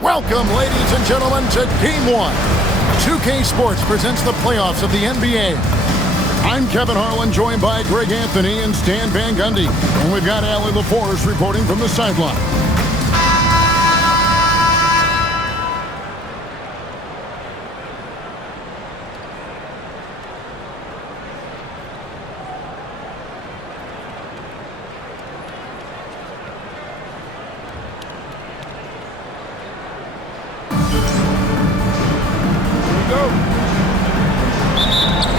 Welcome, ladies and gentlemen, to Game 1. 2K Sports presents the playoffs of the NBA. I'm Kevin Harlan, joined by Greg Anthony and Stan Van Gundy. And we've got Allie LaForce reporting from the sideline.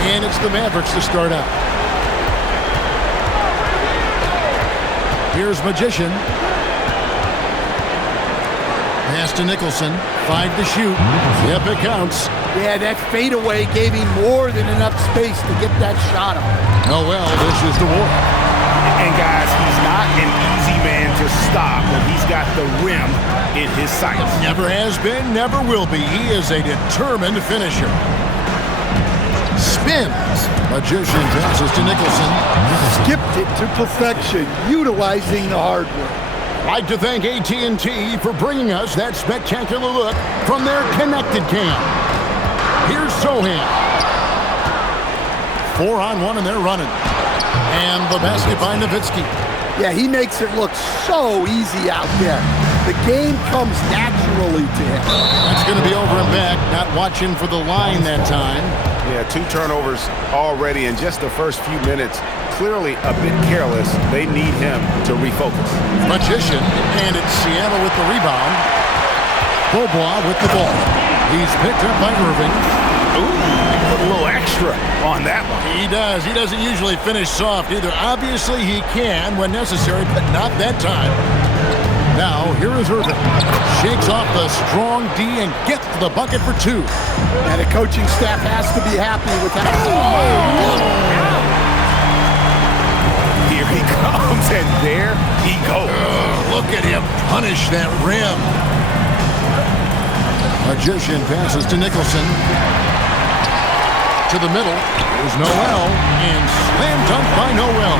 And it's the Mavericks to start out. Here's Magician. Pass to Nicholson. 5 to shoot. Yep, it counts. Yeah, that fadeaway gave him more than enough space to get that shot up. Oh, well, this is the war. And, guys, he's not an easy man to stop when he's got the rim in his sights. Never has been, never will be. He is a determined finisher. Spins. Magician passes to Nicholson. Skipped it to perfection, utilizing the hardware. I'd like to thank AT&T for bringing us that spectacular look from their connected cam. Here's Sohan. 4-on-1 and they're running. And the basket by Nowitzki. Yeah, he makes it look so easy out there. The game comes naturally to him. That's going to be over and back. Not watching for the line that time. Yeah, 2 turnovers already in just the first few minutes. Clearly a bit careless. They need him to refocus. Magician, and it's Seattle with the rebound. Beaubois with the ball. He's picked up by Irving. Ooh, put a little extra on that one. He does. He doesn't usually finish soft either. Obviously, he can when necessary, but not that time. Now, here is Irving. Shakes off the strong D and gets to the bucket for 2. And the coaching staff has to be happy with that. Here he comes, and there he goes. Look at him punish that rim. Magician passes to Nicholson. To the middle. There's Noel. And slam dunk by Noel.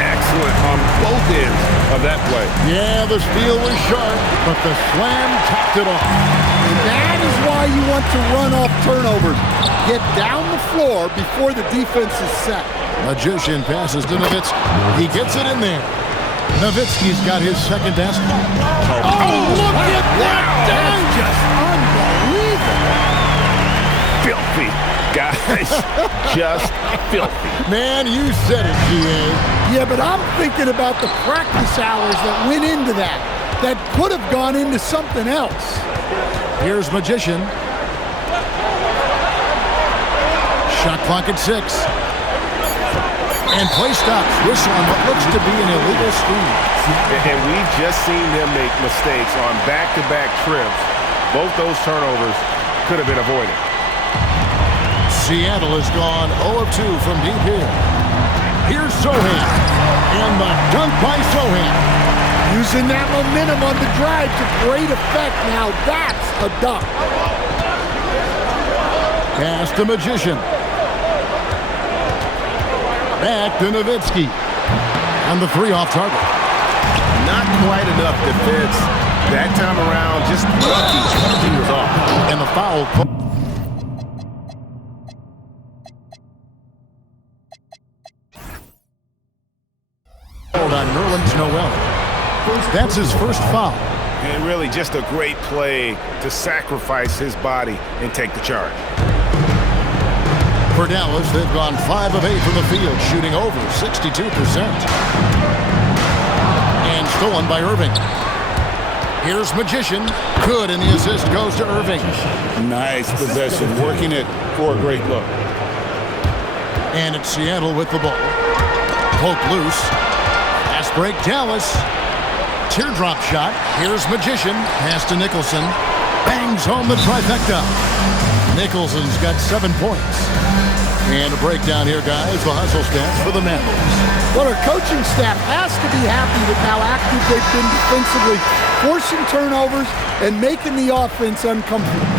Excellent on both ends of that play. Yeah, the steal was sharp, but the slam topped it off. And that is why you want to run off turnovers. Get down the floor before the defense is set. Magician passes to Nowitzki. He gets it in there. Nowitzki's got his second basket. Oh, look at that! That's just unbelievable. Filthy, guys. Just filthy. Man, you said it, G.A. Yeah, but I'm thinking about the practice hours that went into that. That could have gone into something else. Here's Magician. Shot clock at 6. And play stops. Whistle on what looks to be an illegal screen. And we've just seen them make mistakes on back-to-back trips. Both those turnovers could have been avoided. Seattle has gone 0 of 2 from deep here. Here's Sohan. And the dunk by Sohan. Using that momentum on the drive to great effect. Now that's a dunk. Pass to Magician. Back to Nowitzki. And the 3 off target. Not quite enough defense that time around. Just lucky he was off. And the foul. On Nerlens Noel. That's his first foul. And really just a great play to sacrifice his body and take the charge. For Dallas, they've gone 5 of 8 from the field, shooting over 62%. And stolen by Irving. Here's Magician. Good, and the assist goes to Irving. Nice possession, working it for a great look. And it's Seattle with the ball. Poke loose. Fast break, Dallas. Teardrop shot. Here's Magician. Pass to Nicholson. Bangs home the trifecta. Nicholson's got 7 points. And a breakdown here, guys. The hustle stats for the Mavericks. Well, our coaching staff has to be happy with how active they've been defensively, forcing turnovers and making the offense uncomfortable.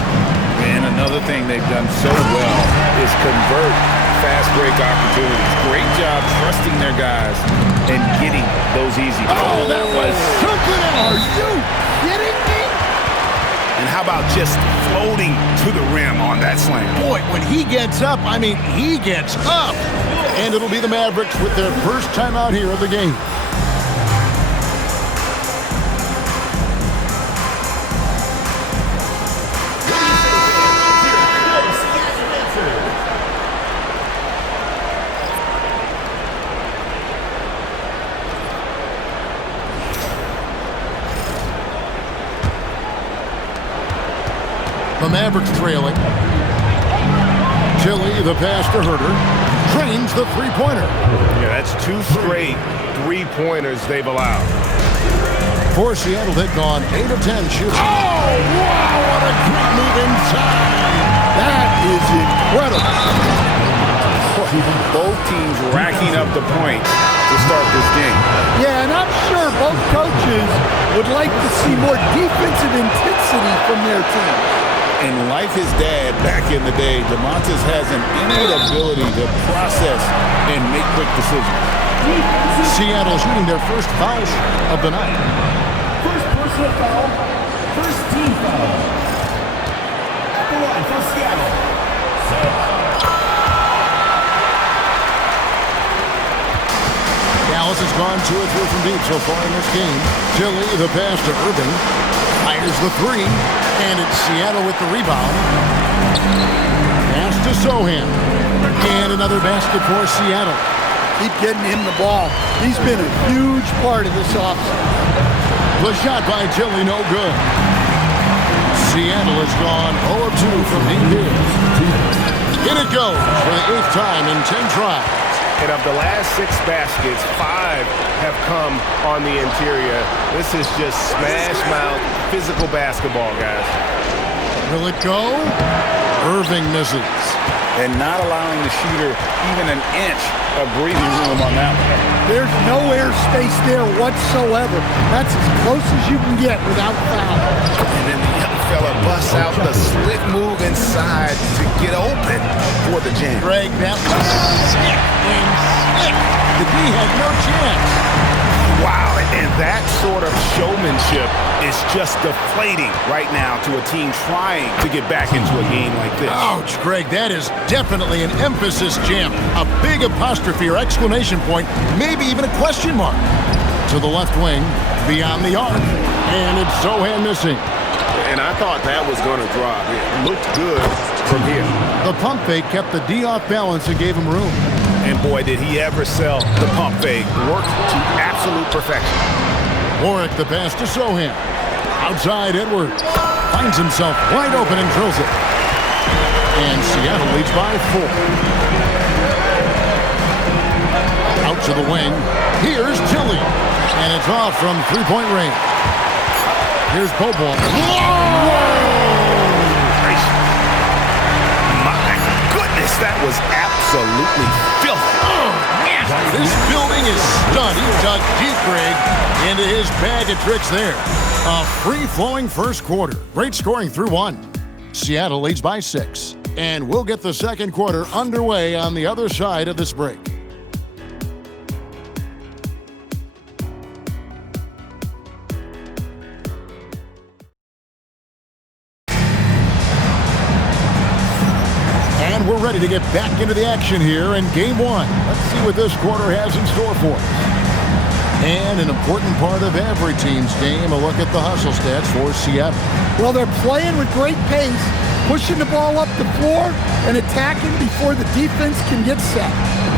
And another thing they've done so well is convert fast break opportunities. Great job trusting their guys and getting those easy calls. Oh, that was something else. Are you kidding me? And how about just floating to the rim on that slam? Boy, when he gets up, I mean, he gets up. And it'll be the Mavericks with their first time out here of the game. The Mavericks trailing. Tilly, the pass to Herter. Drains the three-pointer. Yeah, that's 2 straight three-pointers they've allowed. For Seattle, they've gone 8 of 10 shooting. Oh, wow, what a great move inside. That is incredible. Both teams racking up the points to start this game. Yeah, and I'm sure both coaches would like to see more defensive intensity from their team. And like his dad back in the day, DeMontis has an innate ability to process and make quick decisions. Seattle shooting their first foul shot of the night. First personal foul, first team foul. At the line for Seattle. Dallas has gone 2 or 3 from deep so far in this game. Tilly, the pass to Irving. Fires the 3. And it's Seattle with the rebound. Pass to Sohan. And another basket for Seattle. Keep getting him the ball. He's been a huge part of this offense. The shot by Tilly, no good. Seattle has gone 0 of 2 from deep here. In it goes for the 8th time in 10 tries. And of the last 6 baskets, 5 have come on the interior. This is just smash-mouth, physical basketball, guys. Will it go? Irving misses. And not allowing the shooter even an inch of breathing room on that one. There's no air space there whatsoever. That's as close as you can get without foul. And then the young fella busts out the slick move inside to get open for the jam. Greg, that was sick and slick. The D had no chance. Wow, and that sort of showmanship is just deflating right now to a team trying to get back into a game like this. Ouch, Greg, that is definitely an emphasis jam. A big apostrophe or exclamation point, maybe even a question mark. To the left wing, beyond the arc, and it's Sohan missing. And I thought that was going to drop. It looked good from here. The pump fake kept the D off balance and gave him room. And boy, did he ever sell the pump fake. Worked to absolute perfection. Warwick, the pass to Sohan. Outside, Edwards finds himself wide open and drills it. And Seattle leads by 4. Out to the wing. Here's Tilly. And it's off from three-point range. Here's Bobo. My goodness, that was absolutely filthy. This building is stunned. He dug deep, Greg, into his bag of tricks there. A free-flowing first quarter. Great scoring through 1. Seattle leads by 6. And we'll get the second quarter underway on the other side of this break. And we're ready to get back into the action here in Game 1. Let's see what this quarter has in store for us. And an important part of every team's game, a look at the hustle stats for Seattle. Well, they're playing with great pace, pushing the ball up the floor and attacking before the defense can get set.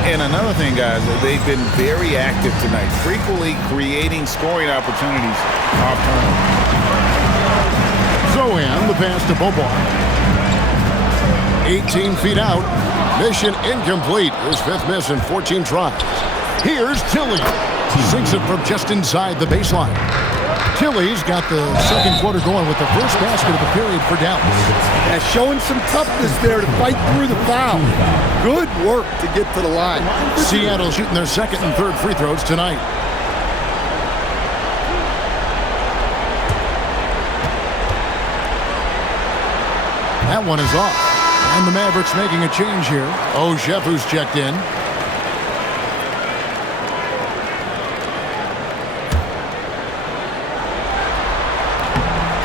And another thing, guys, they've been very active tonight, frequently creating scoring opportunities off turnover. Zohan, the pass to Boban. 18 feet out. Mission incomplete. His fifth miss in 14 tries. Here's Tilly. Sinks it from just inside the baseline. Tilly's got the second quarter going with the first basket of the period for Dallas. And showing some toughness there to fight through the foul. Good work to get to the line. Seattle shooting their second and third free throws tonight. That one is off. And the Mavericks making a change here. Ojefu's checked in.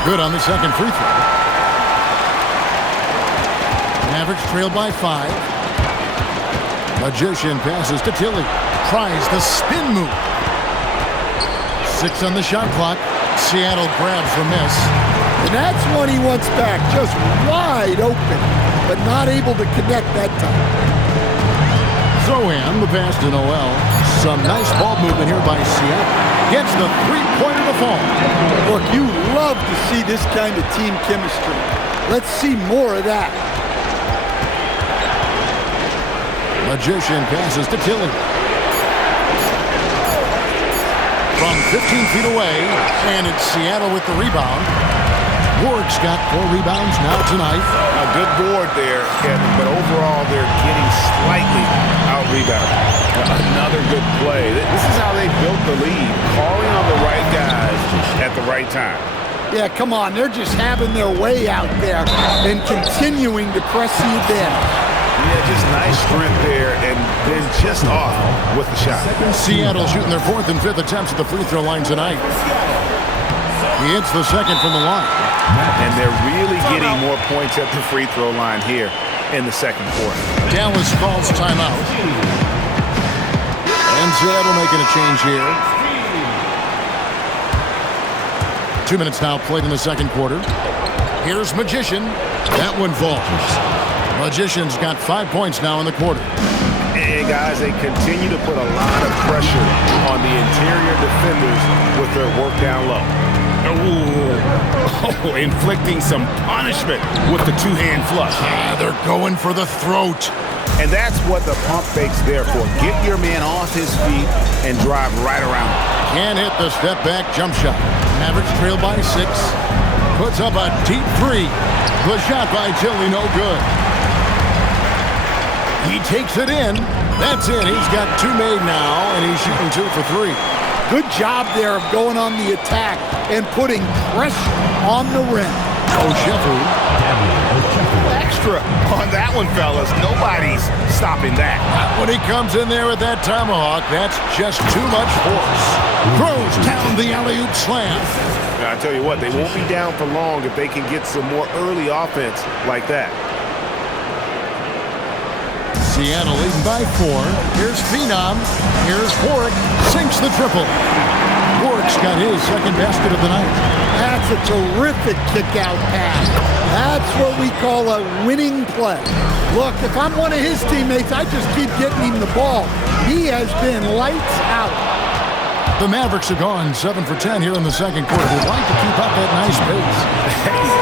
Good on the second free throw. Mavericks trail by 5. Magician passes to Tilly. Tries the spin move. 6 on the shot clock. Seattle grabs the miss. And that's one he wants back. Just wide open, but not able to connect that time. Zohan, the pass to Noel. Some nice ball movement here by Seattle. Gets the three-pointer to fall. Look, you love to see this kind of team chemistry. Let's see more of that. Magician passes to Tilly. From 15 feet away, and it's Seattle with the rebound. Ward's got 4 rebounds now tonight. A good board there, Kevin, but overall they're getting slightly out-rebounded. Another good play. This is how they built the lead, calling on the right guys at the right time. Yeah, come on. They're just having their way out there and continuing to press the advantage. Yeah, just nice strength there and then just off with the shot. Seattle shooting their 4th and 5th attempts at the free throw line tonight. He hits the second from the line. And they're really getting more points at the free throw line here in the second quarter. Dallas calls timeout. And Seattle making a change here. 2 minutes now played in the second quarter. Here's Magician. That one falls. Magician's got 5 points now in the quarter. And guys, they continue to put a lot of pressure on the interior defenders with their work down low. Oh, inflicting some punishment with the two-hand flush. They're going for the throat. And that's what the pump fake's there for. Get your man off his feet and drive right around him. Can't hit the step-back jump shot. Mavericks trail by 6. Puts up a deep 3. The shot by Tilly, no good. He takes it in. That's it. He's got 2 made now, and he's shooting 2 for 3. Good job there of going on the attack and putting pressure on the rim. Ojefu. Extra on that one, fellas. Nobody's stopping that. When he comes in there with that tomahawk, that's just too much force. Throws down the alley-oop slam. Now, I tell you what, they won't be down for long if they can get some more early offense like that. Seattle leading by 4. Here's Phenom. Here's Warwick. Sinks the triple. Warwick's got his second basket of the night. That's a terrific kick-out pass. That's what we call a winning play. Look, if I'm one of his teammates, I just keep getting him the ball. He has been lights out. The Mavericks are gone 7 for 10 here in the second quarter. They'd like to keep up that nice pace.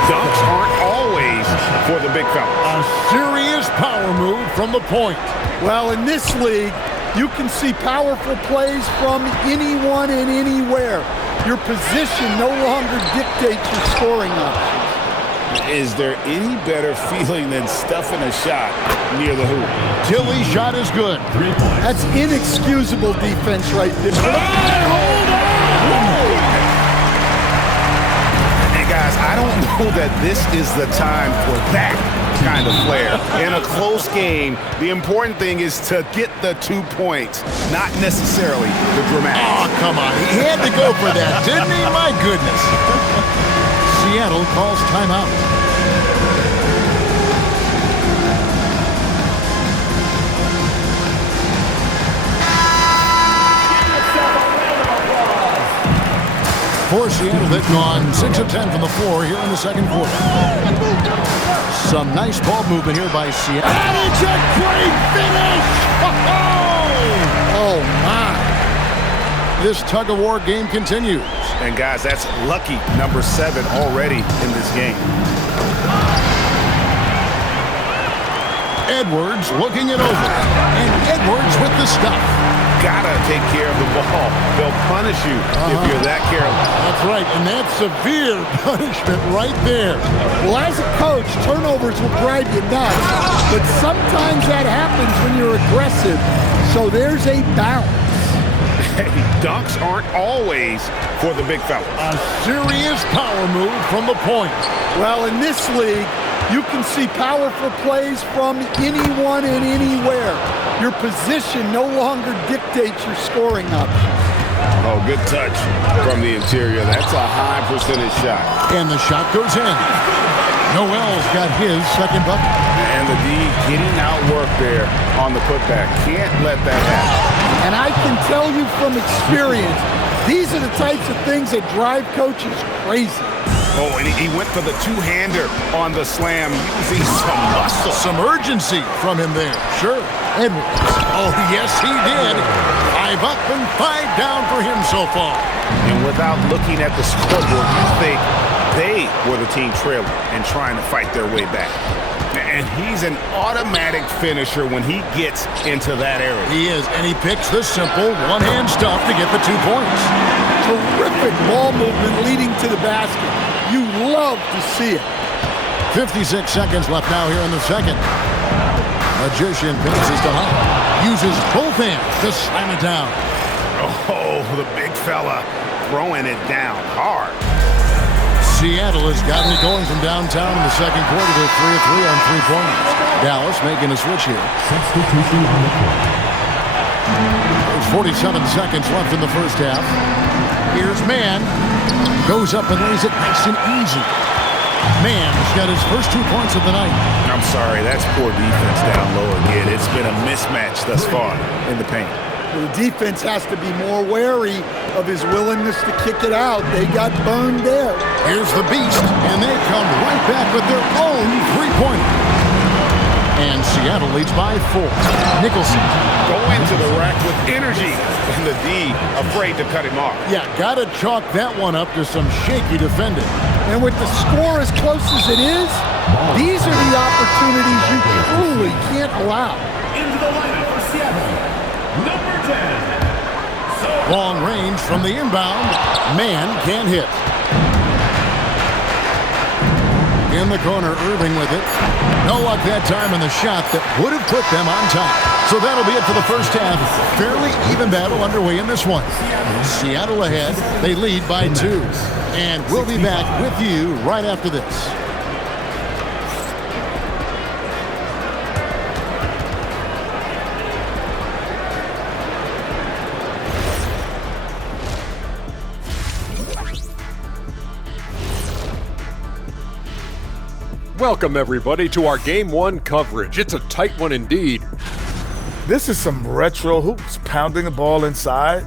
Dunks aren't always for the big fella. A serious power move from the point. Well, in this league, you can see powerful plays from anyone and anywhere. Your position no longer dictates your scoring options. Is there any better feeling than stuffing a shot near the hoop? Tilly's shot is good. That's inexcusable defense right there. And guys, I don't know that this is the time for that kind of flair. In a close game, the important thing is to get the 2 points, not necessarily the dramatics. Oh, come on. He had to go for that, didn't he? My goodness. Seattle calls timeout. For Seattle, they've gone 6 of 10 from the floor here in the second quarter. Some nice ball movement here by Seattle. And it's a great finish! Oh, my. This tug-of-war game continues. And, guys, that's lucky number 7 already in this game. Edwards looking it over. And Edwards with the stuff. Gotta take care of the ball. They'll punish you if you're that careless. That's right, and that's severe punishment right there. Well, as a coach, turnovers will drive you nuts, but sometimes that happens when you're aggressive, so there's a balance. Hey, dunks aren't always for the big fellas. A serious power move from the point. Well, in this league, you can see powerful plays from anyone and anywhere. Your position no longer dictates your scoring options. Oh, good touch from the interior. That's a high percentage shot. And the shot goes in. Noel's got his second bucket. And the D getting outworked there on the putback. Can't let that happen. And I can tell you from experience, these are the types of things that drive coaches crazy. Oh, and he went for the two-hander on the slam, using some muscle. Some urgency from him there. Sure. Edwards. Oh, yes, he did. 5 up and 5 down for him so far. And without looking at the scoreboard, you think they were the team trailing and trying to fight their way back. And he's an automatic finisher when he gets into that area. He is, and he picks the simple one-hand stuff to get the 2 points. Terrific ball movement leading to the basket. You love to see it. 56 seconds left now here in the second. Magician passes to Hunt. Uses both hands to slam it down. Oh, the big fella throwing it down hard. Seattle has gotten it going from downtown in the second quarter. They're 3 of 3 on 3-pointers. Dallas making a switch here. Substitution on the court. There's 47 seconds left in the first half. Here's Mann. Goes up and lays it nice and easy. Mann's got his first 2 points of the night. I'm sorry, that's poor defense down low again. It's been a mismatch thus far in the paint. The defense has to be more wary of his willingness to kick it out. They got burned there. Here's the Beast, and they come right back with their own 3-pointer. And Seattle leads by 4. Nicholson. Go into the rack with energy, and the D afraid to cut him off. Yeah, gotta chalk that one up to some shaky defending. And with the score as close as it is, these are the opportunities you truly can't allow. Into the lineup for Seattle, number 10. Long range from the inbound. Mann can't hit. In the corner, Irving with it. No luck that time on the shot that would have put them on top. So that'll be it for the first half. Fairly even battle underway in this one. Seattle ahead. They lead by 2. And we'll be back with you right after this. Welcome, everybody, to our Game 1 coverage. It's a tight one indeed. This is some retro hoops, pounding the ball inside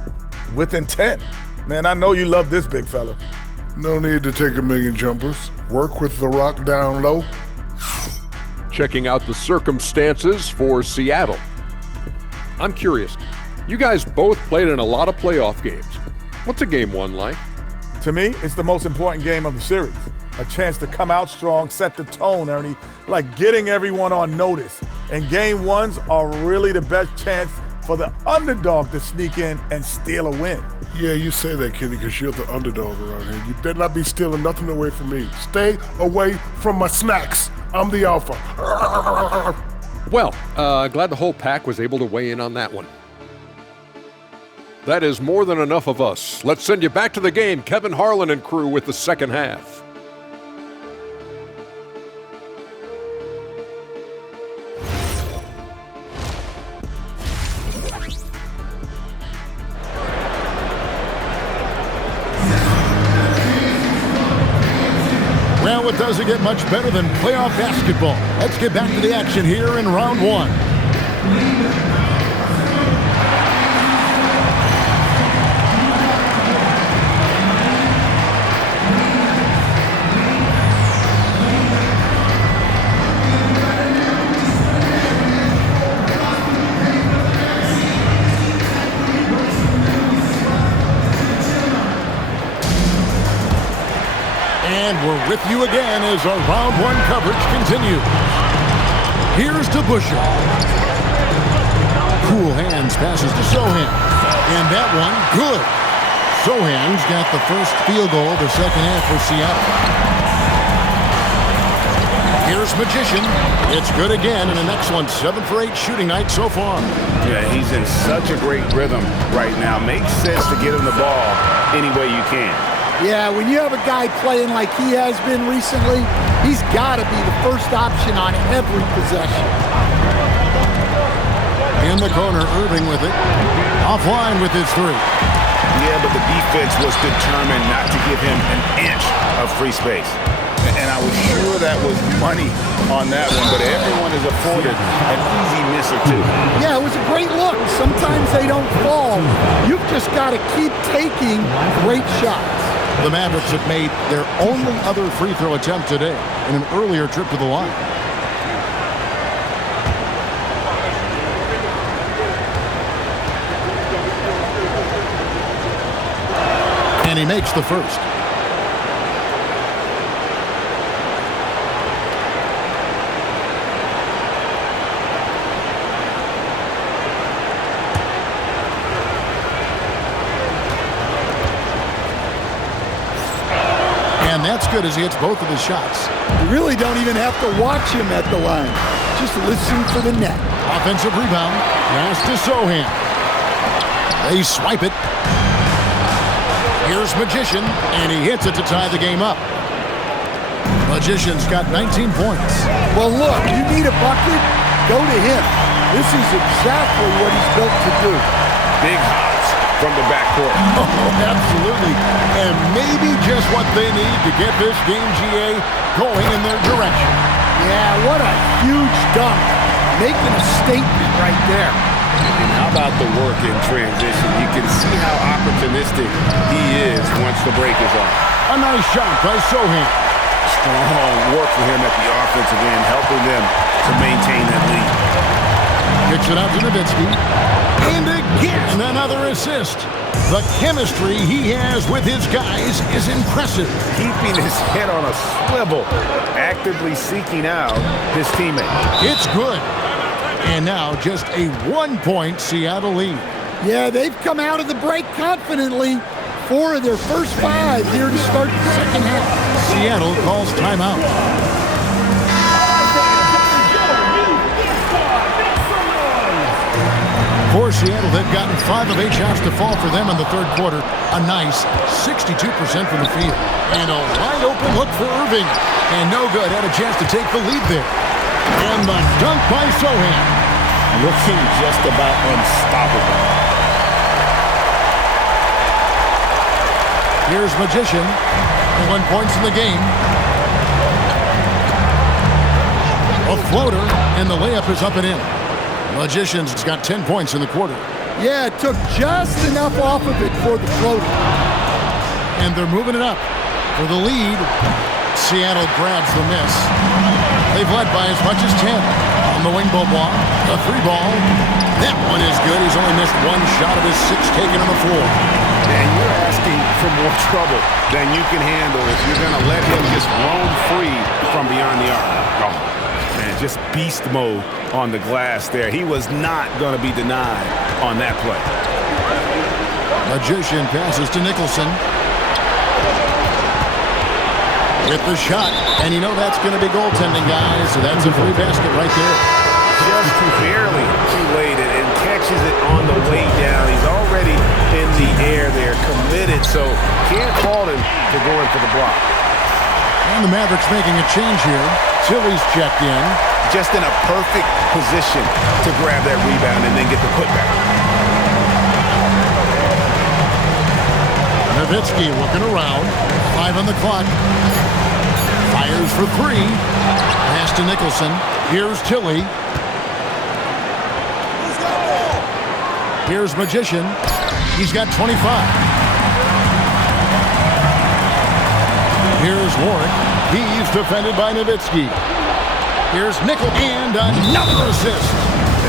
with intent. Man, I know you love this big fella. No need to take a million jumpers. Work with the rock down low. Checking out the circumstances for Seattle. I'm curious. You guys both played in a lot of playoff games. What's a Game 1 like? To me, it's the most important game of the series. A chance to come out strong, set the tone, Ernie, like getting everyone on notice. And Game 1s are really the best chance for the underdog to sneak in and steal a win. Yeah, you say that, Kenny, because you're the underdog around here. You better not be stealing nothing away from me. Stay away from my snacks. I'm the alpha. Well, glad the whole pack was able to weigh in on that one. That is more than enough of us. Let's send you back to the game, Kevin Harlan and crew, with the second half. Well, it doesn't get much better than playoff basketball. Let's get back to the action here in round 1. with you again as our round one coverage continues. Here's to Busher. Cool hands passes to Sohan. And that one, good. Sohan's got the first field goal of the second half for Seattle. Here's Magician. It's good again, and an excellent 7 for 8 shooting night so far. Yeah, he's in such a great rhythm right now. Makes sense to get him the ball any way you can. Yeah, when you have a guy playing like he has been recently, he's got to be the first option on every possession. In the corner, Irving with it. Offline with his three. Yeah, but the defense was determined not to give him an inch of free space. And I was sure that was money on that one, but everyone is afforded an easy miss or two. Yeah, it was a great look. Sometimes they don't fall. You've just got to keep taking great shots. The Mavericks have made their only other free throw attempt today in an earlier trip to the line. And he makes the first. And that's good as he hits both of his shots. You really don't even have to watch him at the line. Just listen for the net. Offensive rebound. Pass to Sohan. They swipe it. Here's Magician, and he hits it to tie the game up. Magician's got 19 points. Well, look, you need a bucket, go to him. This is exactly what he's built to do. Big hops from the backcourt. Oh, absolutely. And maybe just what they need to get this game, GA, going in their direction. Yeah, what a huge dunk. Making a statement right there. And how about the work in transition? You can see how opportunistic he is once the break is on. A nice shot by Sohan. Strong work for him at the offensive end, helping them to maintain that lead. Kicks it out to Nowitzki. And again, another assist. The chemistry he has with his guys is impressive. Keeping his head on a swivel, actively seeking out his teammate. It's good. And now just a 1-point Seattle lead. Yeah, they've come out of the break confidently. 4 of their first 5 here to start the second half. Seattle calls timeout. For Seattle, they've gotten 5 of 8 shots to fall for them in the third quarter. A nice 62% from the field. And a wide open look for Irving. And no good. Had a chance to take the lead there. And the dunk by Sohan. Looking just about unstoppable. Here's Magician. 1 point in the game. A floater, and the layup is up and in. Magician's got 10 points in the quarter. Yeah, it took just enough off of it for the floater. And they're moving it up for the lead. Seattle grabs the miss. They've led by as much as 10. On the wing, Beaubois, a 3 ball. That one is good. He's only missed 1 shot of his 6 taken on the floor. And you're asking for more trouble than you can handle if you're going to let him just roam free from beyond the arc. Oh, man, just beast mode on the glass there. He was not going to be denied on that play. Magician passes to Nicholson. With the shot, and you know that's going to be goaltending, guys. So that's a free basket right there. Just barely too late and catches it on the way down. He's already in the air there, committed, so can't fault him for going for the block. And the Mavericks making a change here. Tilly's checked in. Just in a perfect position to grab that rebound and then get the putback. Nowitzki looking around. 5 on the clock. Fires for 3. Pass to Nicholson. Here's Tilly. Here's Magician. He's got 25. Here's Warwick. He's defended by Nowitzki. Here's Nickel and another assist.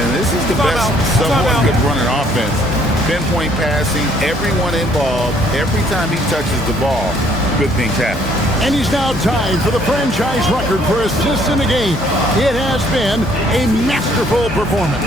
And this is the best someone could run an offense. Pinpoint passing, everyone involved. Every time he touches the ball, good things happen. And he's now tied for the franchise record for assists in a game. It has been a masterful performance.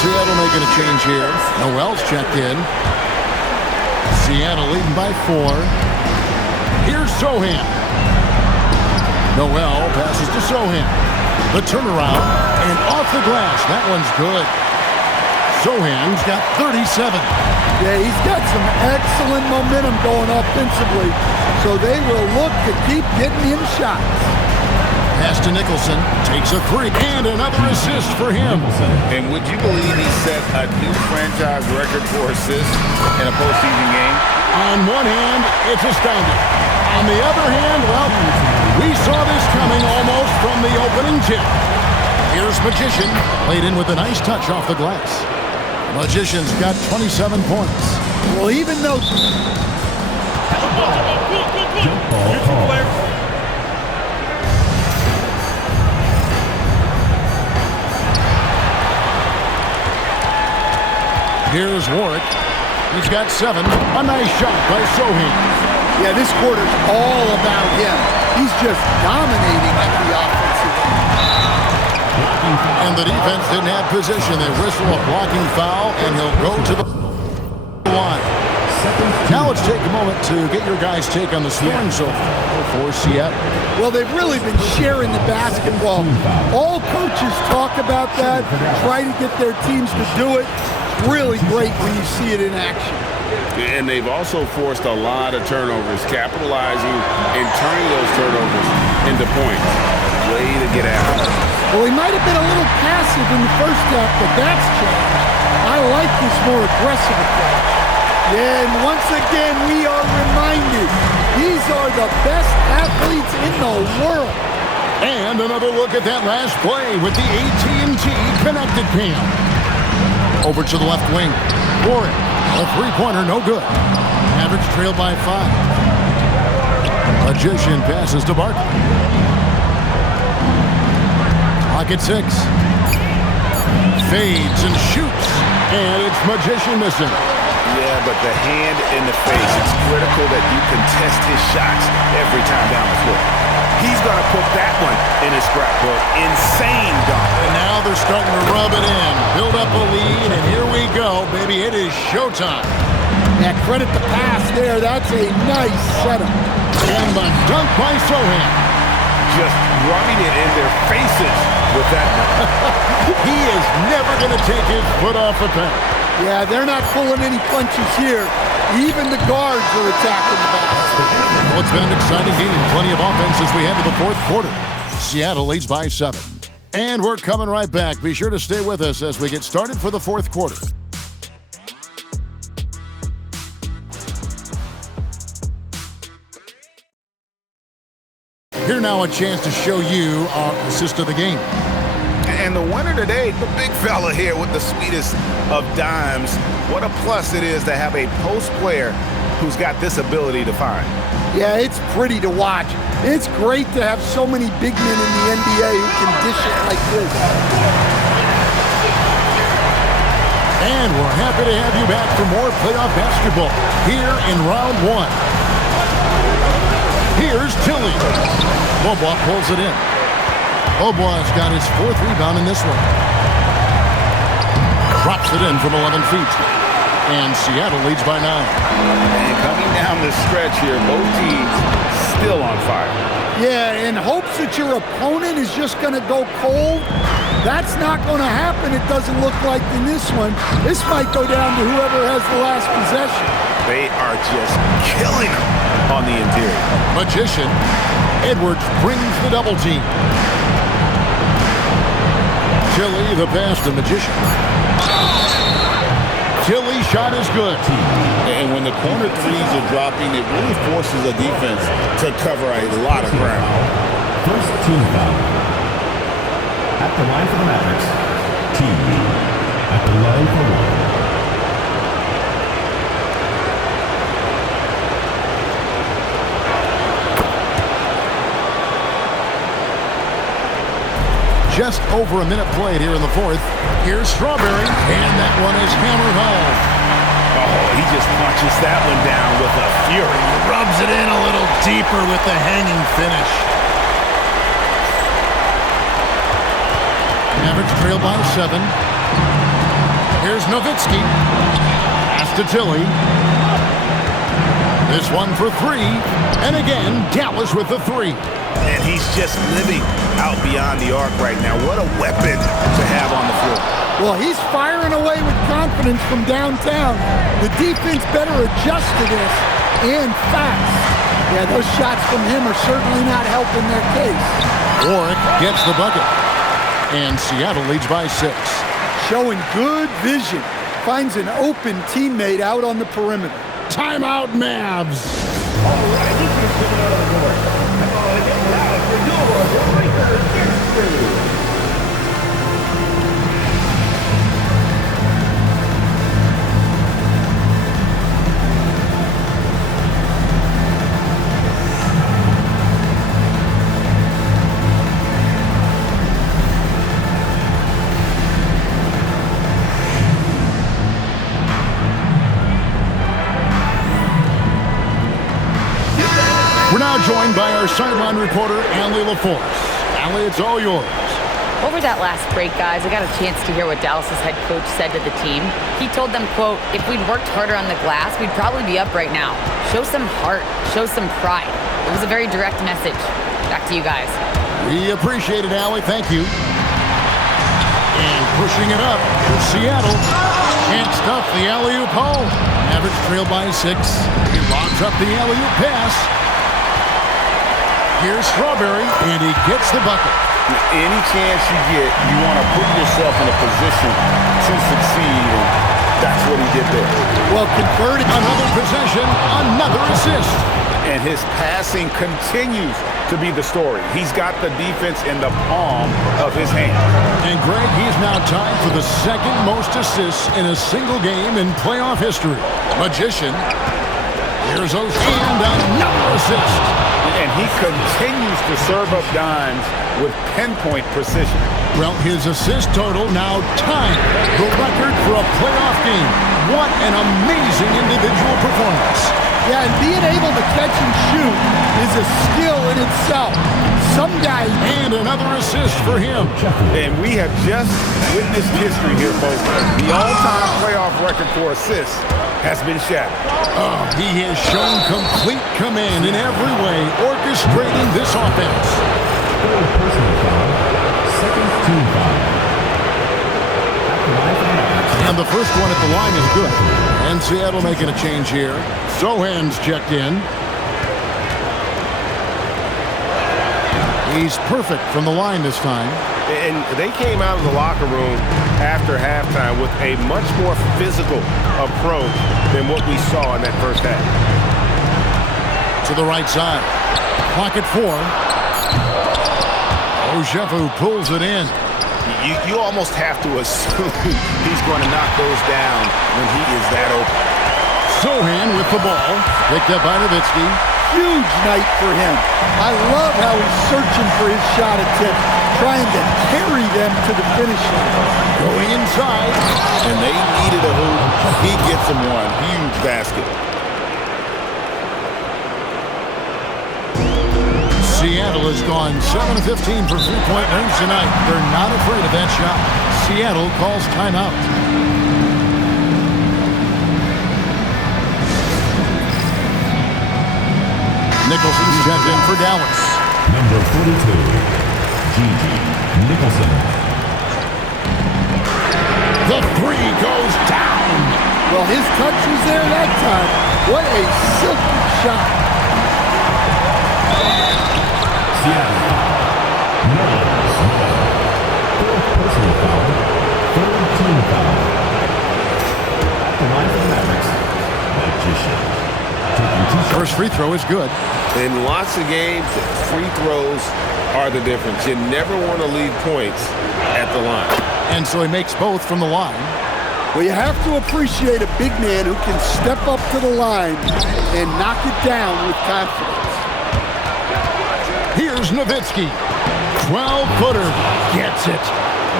Seattle making a change here. Noel's checked in. Seattle leading by 4. Here's Sohan. Noel passes to Sohan. The turnaround and off the glass. That one's good. Sohan's got 37. Yeah, he's got some excellent momentum going offensively, so they will look to keep getting him shots. Pass to Nicholson, takes a 3, and another assist for him. And would you believe he set a new franchise record for assists in a postseason game? On one hand, it's astounding. On the other hand, well, we saw this coming almost from the opening tip. Here's Magician, played in with a nice touch off the glass. Magician's got 27 points. Well, even though... Jump ball call. Here's Warwick. He's got 7. A nice shot by Sohan. Yeah, this quarter's all about him. He's just dominating at the offensive end. And the defense didn't have possession. They whistle a blocking foul, and he'll go to the line. Now let's take a moment to get your guys' take on the scoring so far for Seattle. Well, they've really been sharing the basketball. All coaches talk about that, try to get their teams to do it. Really great when you see it in action. And they've also forced a lot of turnovers, capitalizing and turning those turnovers into points. Way to get after it. Well, he might have been a little passive in the first half, but that's changed. I like this more aggressive approach. Yeah, and once again, we are reminded these are the best athletes in the world. And another look at that last play with the AT&T connected cam. Over to the left wing. Warren, a three-pointer, no good. Mavericks trailed by 5. Magician passes to Barkley. Clock at 6. Fades and shoots. And it's Magician missing. Yeah, but the hand in the face, it's critical that you contest his shots every time down the floor. He's going to put that one in his scrapbook. Insane dunk. And now they're starting to rub it in. Build up a lead, and here we go, baby. It is showtime. Yeah, credit the pass there. That's a nice setup. And the dunk by Sohan. Just rubbing it in their faces with that dunk. He is never going to take his foot off the pedal. Yeah, they're not pulling any punches here. Even the guards are attacking the basket. Well, it's been an exciting game. Plenty of offense as we head to the fourth quarter. Seattle leads by 7. And we're coming right back. Be sure to stay with us as we get started for the fourth quarter. Here now a chance to show you our assist of the game. And the winner today, the big fella here with the sweetest of dimes. What a plus it is to have a post player who's got this ability to find. Yeah, it's pretty to watch. It's great to have so many big men in the NBA who can dish it like this. And we're happy to have you back for more playoff basketball here in round 1. Here's Tilly. Bobois pulls it in. Bobois got his 4th rebound in this one. Drops it in from 11 feet. And Seattle leads by 9. And coming down the stretch here, both teams still on fire. Yeah, in hopes that your opponent is just going to go cold. That's not going to happen, it doesn't look like in this one. This might go down to whoever has the last possession. They are just killing them on the interior. Magician. Edwards brings the double team. Tilly the pass to Magician. Tilly's shot is good. And when the corner threes are dropping, it really forces a defense to cover a lot of ground. First team foul. At the line for the Mavericks, T. At the line for one. Just over a minute played here in the fourth. Here's Strawberry, and that one is hammered home. Oh, he just punches that one down with a fury. Rubs it in a little deeper with the hanging finish. Mavericks trail by 7. Here's Nowitzki. Pass to Tilly. This one for 3. And again, Dallas with the 3. And he's just living out beyond the arc right now. What a weapon to have on the floor. Well, he's firing away with confidence from downtown. The defense better adjust to this, and fast. Yeah, those shots from him are certainly not helping their case. Warwick gets the bucket. And Seattle leads by 6. Showing good vision. Finds an open teammate out on the perimeter. Timeout, Mavs. All right, this is coming out of the board. Come on, get loud for your Lakers. We're now joined by our sideline reporter, Allie LaForce. Allie, it's all yours. Over that last break, guys, I got a chance to hear what Dallas's head coach said to the team. He told them, quote, if we'd worked harder on the glass, we'd probably be up right now. Show some heart. Show some pride. It was a very direct message. Back to you guys. We appreciate it, Allie. Thank you. And pushing it up is Seattle. Can't stuff the alley-oop home. Mavericks trail by 6. He lobs up the alley-oop pass. Here's Strawberry, and he gets the bucket. Any chance you get, you want to put yourself in a position to succeed, and that's what he did there. Well, converting another possession, another assist. And his passing continues to be the story. He's got the defense in the palm of his hand. And Greg, he's now tied for the second most assists in a single game in playoff history. Magician. Here's O'Shea, and another assist. And he continues to serve up dimes with pinpoint precision. Well, his assist total now tied the record for a playoff game. What an amazing individual performance. Yeah, and being able to catch and shoot is a skill in itself. Some guys... And another assist for him. And we have just witnessed history here, folks. The all-time playoff record for assists has been shattered. Oh, he has shown complete command in every way, orchestrating this offense. Third personal foul. Second team foul. At the line for the Mavericks. And the first one at the line is good. And Seattle making a change here. Sohan's checked in. He's perfect from the line this time. And they came out of the locker room after halftime with a much more physical approach than what we saw in that first half. To the right side. Clock at 4. Ojefu pulls it in. You almost have to assume he's going to knock those down when he is that open. Sohan with the ball. Picked up by Nowitzki. Huge night for him. I love how he's searching for his shot attempt, trying to carry them to the finish line. Going inside. And they needed a hoop. He gets them one. Huge basket. Seattle has gone 7 of 15 for three-point range tonight. They're not afraid of that shot. Seattle calls timeout. Nicholson's checked in for Dallas. Number 42, Gigi Nicholson. The three goes down. Well, his touch was there that time. What a silky shot. Seattle foul. Nuggets. Fourth personal foul. Third team foul. At the line for the Mavericks, Magician. First free throw is good. In lots of games, free throws are the difference. You never want to leave points at the line. And so he makes both from the line. Well, you have to appreciate a big man who can step up to the line and knock it down with confidence. Here's Nowitzki. 12-footer. Gets it.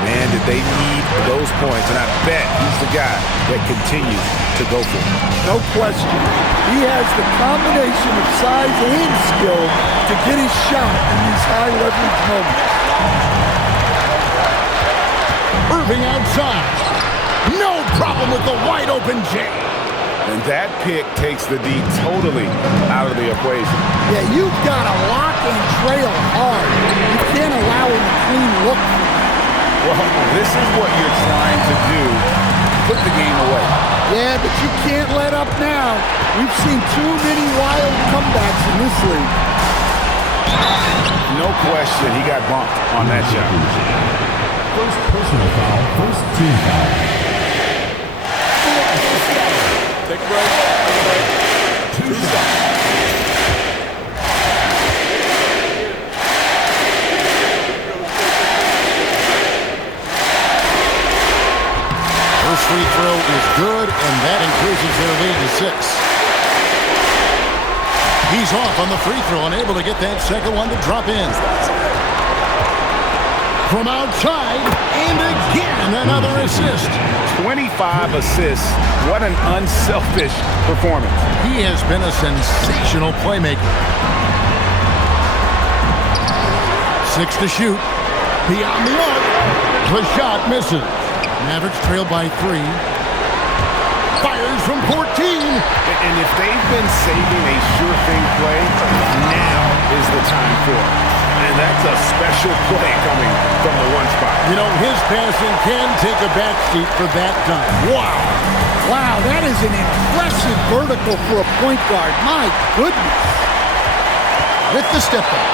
Man, did they need those points, and I bet he's the guy that continues to go for it. No question. He has the combination of size and skill to get his shot in these high-leverage moments. Irving outside. No problem with the wide-open J. And that pick takes the D totally out of the equation. Yeah, you've got to lock and trail hard. You can't allow him a clean look. Well, this is what you're trying to do. Put the game away. Yeah, but you can't let up now. We've seen too many wild comebacks in this league. No question, he got bumped on that shot. First personal foul, first team foul. Take a break. Two shots. First free throw is good, and that increases their lead to 6. He's off on the free throw, unable to get that second one to drop in. From outside, and again, another assist. 25 assists. What an unselfish performance. He has been a sensational playmaker. 6 to shoot. Beyond the arc. The shot misses. Mavericks trail by 3. Fires from 14. And if they've been saving a sure thing play, now is the time for it. And that's a special play coming from the one spot. You know, his passing can take a backseat for that done. Wow. Wow, that is an impressive vertical for a point guard. My goodness. With the step back.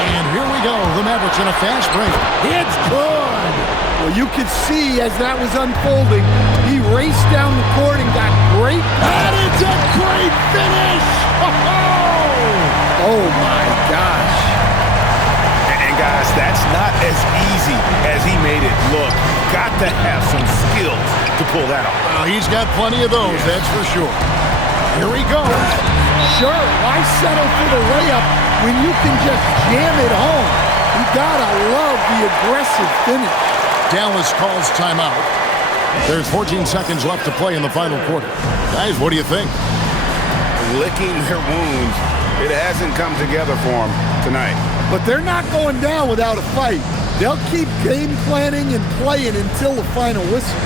And here we go. The Mavericks in a fast break. It's good. Well, you could see as that was unfolding, he raced down the court and got great. And it's a great finish. Oh, my gosh. And guys, that's not as easy as he made it look. Got to have some skills to pull that off. Well, he's got plenty of those, that's for sure. Here he goes. Sure, why settle for the layup when you can just jam it home? You gotta love the aggressive finish. Dallas calls timeout. There's 14 seconds left to play in the final quarter. Guys, what do you think? Licking their wounds. It hasn't come together for them tonight. But they're not going down without a fight. They'll keep game planning and playing until the final whistle.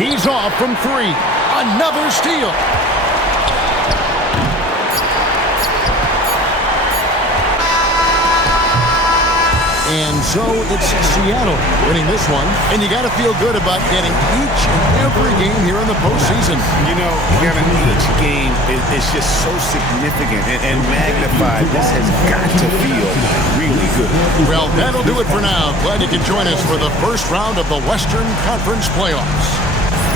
He's off from 3. Another steal. And so it's Seattle winning this one. And you got to feel good about getting each and every game here in the postseason. You know, Kevin, each game is just so significant and magnified. This has got to feel really good. Well, that'll do it for now. Glad you could join us for the first round of the Western Conference Playoffs.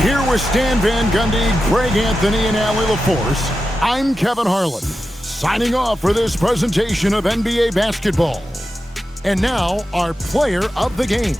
Here with Stan Van Gundy, Greg Anthony, and Allie LaForce, I'm Kevin Harlan, signing off for this presentation of NBA basketball. And now, our player of the game.